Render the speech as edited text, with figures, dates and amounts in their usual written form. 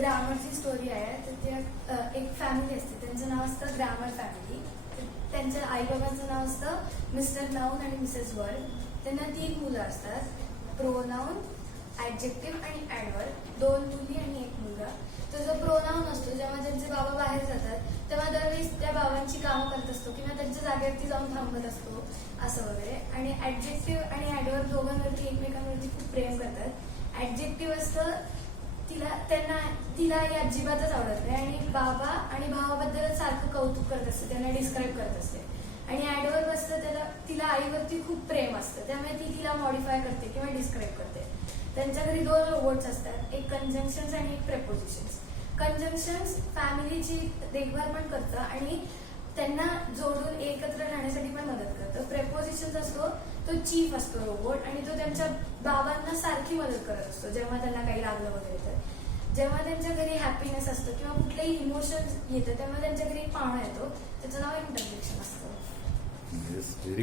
ग्रामरची story आहे. तर ते एक फॅमिली असते, त्यांचं नाव असतं ग्रामर फॅमिली. त्यांच्या आई बाबांचं नाव असतं मिस्टर नाऊन आणि मिसेस वर्ड. त्यांना 3 मुलं असतात, प्रोनाऊन, ऍडजेक्टिव्ह आणि ऍडवर्ब. 2 मुली आणि 1 मुलगा. तो जो प्रोनाऊन असतो, जेव्हा त्यांचे बाबा बाहेर जातात तेव्हा दरवेळेस त्या बाबांची कामं करत असतो किंवा त्यांच्या जागेवरती जाऊन थांबत असतो असं वगैरे. आणि ऍडजेक्टिव्ह आणि ऍडवर्ब दोघांवरती एकमेकांवरती खूप प्रेम करतात. ऍडजेक्टिव्ह असतं तिला ही अजिबातच आवडत नाही आणि बाबा आणि भावाबद्दलच सारखं कौतुक करत असते, त्यांना डिस्क्राईब करत असते. आणि ऍडवर्ब असतं तिला आईवरती खूप प्रेम असतं, त्यामुळे ती तिला मॉडिफाय करते किंवा डिस्क्राईब करते. त्यांच्या घरी 2 रोबोट्स असतात, एक कंजंक्शन्स आणि एक प्रेपोजिशन्स. कंजंक्शन्स फॅमिलीची देखभाल पण करतं आणि त्यांना जोडून एकत्र राहण्यासाठी पण मदत करतं. प्रेपोजिशन्स असतो तो चीफ असतो रोबोट आणि तो त्यांच्या बाबांना सारखी मदत करत असतो जेव्हा त्यांना काही लागलं वगैरे. तर जेव्हा त्यांच्या घरी हॅपीनेस असतो किंवा कुठलेही इमोशन्स येतं तेव्हा त्यांच्या घरी एक पाहुणा येतो, त्याचं नाव इंटरजेक्शन असतं.